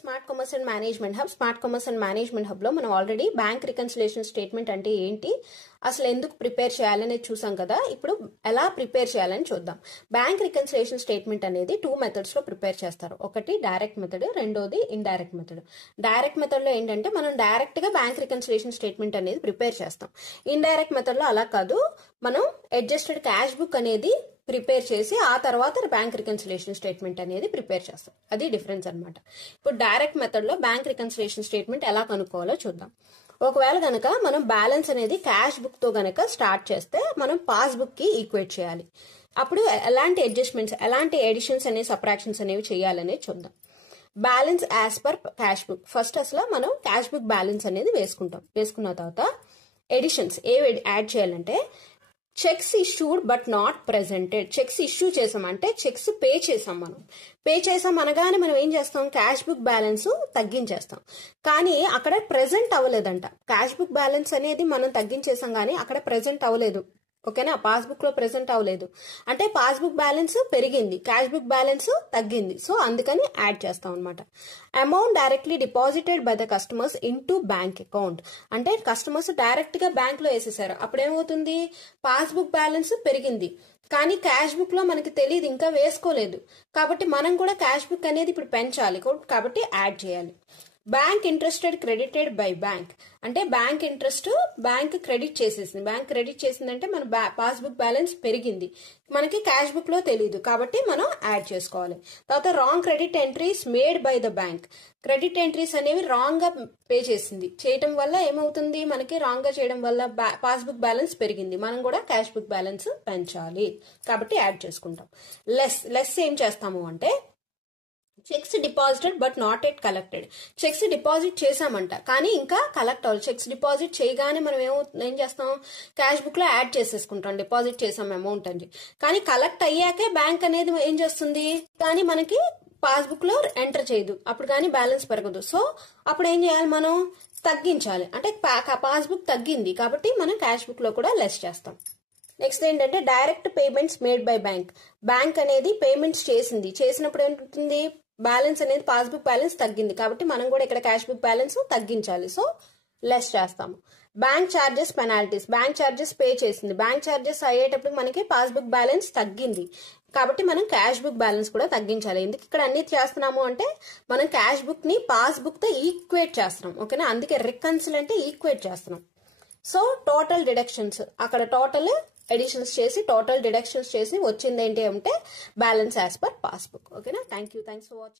Smart commerce and management hub. Smart commerce and management hub లో మనం already bank reconciliation statement అంటే ఏంటి, అసలు ఎందుకు ప్రిపేర్ చేయాలనేది చూసాం కదా. ఇప్పుడు ఎలా ప్రిపేర్ చేయాలని చూద్దాం. బ్యాంక్ రికన్సిలేషన్ స్టేట్మెంట్ అనేది 2 మెథడ్స్ లో ప్రిపేర్ చేస్తారు. ఒకటి డైరెక్ట్ మెథడ్, రెండోది ఇండైరెక్ట్ మెథడ్. డైరెక్ట్ మెథడ్ లో ఏంటంటే మనం డైరెక్ట్ గా బ్యాంక్ రికన్సిలేషన్ స్టేట్మెంట్ అనేది ప్రిపేర్ చేస్తాం. ఇండైరెక్ట్ మెథడ్ లో అలా కాదు, మనం అడ్జస్టెడ్ క్యాష్ బుక్ అనేది ప్రిపేర్ చేసి ఆ తర్వాత బ్యాంక్ రికన్సిలేషన్ స్టేట్మెంట్ అనేది ప్రిపేర్ చేస్తాం. అది డిఫరెన్స్ అనమాట. ఇప్పుడు డైరెక్ట్ మెథడ్ లో బ్యాంక్ రికన్సిలేషన్ స్టేట్మెంట్ ఎలా కనుక్కోవాలో చూద్దాం. ఒకవేళ గనక మనం బ్యాలెన్స్ అనేది క్యాష్ బుక్ తో గనక స్టార్ట్ చేస్తే మనం పాస్ బుక్ కి ఈక్వేట్ చేయాలి. అప్పుడు ఎలాంటి అడ్జస్ట్మెంట్స్, ఎలాంటి ఎడిషన్స్ అనేవి, సబ్ట్రాక్షన్స్ అనేవి చేయాలనేది చూద్దాం. Balance as per cash book. First అసలు మనం క్యాష్ బుక్ బ్యాలెన్స్ అనేది వేసుకుంటాం. వేసుకున్న తర్వాత ఎడిషన్స్ ఏవి యాడ్ చేయాలంటే, checks issued but not presented. Checks issue చేసామంటే చెక్స్ పే చేసాం. మనం పే చేసాం అనగానే మనం ఏం చేస్తాం, క్యాష్ బుక్ బ్యాలెన్స్ తగ్గించేస్తాం. కానీ అక్కడ ప్రెజెంట్ అవ్వలేదంట. క్యాష్ బుక్ బ్యాలెన్స్ అనేది మనం తగ్గించేసాం కానీ అక్కడ ప్రెజెంట్ అవ్వలేదు. ఓకేనా, పాస్బుక్ లో ప్రెజెంట్ అవ్వలేదు అంటే పాస్బుక్ బ్యాలెన్స్ పెరిగింది, క్యాష్ బుక్ బ్యాలెన్స్ తగ్గింది. సో అందుకని యాడ్ చేస్తాం అనమాట. Amount directly deposited by the customers in to bank account. అంటే కస్టమర్స్ డైరెక్ట్ గా బ్యాంక్ లో వేసేసారు. అప్పుడేమవుతుంది, పాస్బుక్ బ్యాలెన్స్ పెరిగింది కానీ క్యాష్ బుక్ లో మనకి తెలియదు, ఇంకా వేసుకోలేదు. కాబట్టి మనం కూడా క్యాష్ బుక్ అనేది ఇప్పుడు పెంచాలి కాబట్టి యాడ్ చేయాలి. Bank interested credited by bank. అంటే బ్యాంక్ ఇంట్రెస్ట్ బ్యాంక్ క్రెడిట్ చేసేసింది. బ్యాంక్ క్రెడిట్ చేసిందంటే మన పాస్బుక్ బ్యాలెన్స్ పెరిగింది, మనకి క్యాష్ బుక్ లో తెలియదు కాబట్టి మనం యాడ్ చేసుకోవాలి. తర్వాత wrong credit entries made by the bank. Credit entries అనేవి రాంగ్ గా పే చేసింది. చేయటం వల్ల ఏమవుతుంది, మనకి రాంగ్ గా చేయడం వల్ల పాస్బుక్ బ్యాలెన్స్ పెరిగింది, మనం కూడా క్యాష్ బుక్ బ్యాలెన్స్ పెంచాలి కాబట్టి యాడ్ చేసుకుంటాం. లెస్ ఏం చేస్తాము అంటే, cheques deposited but not yet collected. Cheques deposit చేసామంట కానీ ఇంకా కలెక్ట్ అవ్వాలి. చెక్స్ డిపాజిట్ చేయగానే మనం ఏం చేస్తాం, క్యాష్ బుక్ లో యాడ్ చేసేసుకుంటాం, డిపాజిట్ చేసాం అమౌంట్ అని. కానీ కలెక్ట్ అయ్యాకే బ్యాంక్ అనేది ఏం చేస్తుంది, కానీ మనకి పాస్బుక్ లో ఎంటర్ చేయదు, అప్పుడు కానీ బ్యాలెన్స్ పెరగదు. సో అప్పుడు ఏం చేయాలి, మనం తగ్గించాలి. అంటే పాస్బుక్ తగ్గింది కాబట్టి మనం క్యాష్ బుక్ లో కూడా లెస్ చేస్తాం. నెక్స్ట్ ఏంటంటే direct payments made by bank. Bank అనేది పేమెంట్స్ చేసింది, చేసినప్పుడు ఏంటుంది, బ్యాలెన్స్ అనేది పాస్బుక్ బ్యాలెన్స్ తగ్గింది కాబట్టి మనం కూడా ఇక్కడ క్యాష్ బుక్ బ్యాలెన్స్ తగ్గించాలి. సో లెస్ చేస్తాము. Bank charges penalties. Bank charges pay చేసింది, బ్యాంక్ చార్జెస్ అయ్యేటప్పుడు మనకి పాస్బుక్ బ్యాలెన్స్ తగ్గింది కాబట్టి మనం క్యాష్ బుక్ బ్యాలెన్స్ కూడా తగ్గించాలి. ఎందుకు ఇక్కడ అన్ని చేస్తున్నాము అంటే, మనం క్యాష్ బుక్ ని పాస్బుక్ తో ఈక్వేట్ చేస్తున్నాం. ఓకేనా, అందుకే రికన్సిల్ అంటే ఈక్వేట్ చేస్తున్నాం. సో టోటల్ డిడక్షన్స్, అక్కడ టోటల్ ఎడిషన్స్ చేసి టోటల్ డిడక్షన్స్ చేసి వచ్చింది ఏంటి అంటే బ్యాలెన్స్ యాజ్ పర్ పాస్బుక్. ఓకేనా, థ్యాంక్స్ ఫర్ వాచింగ్.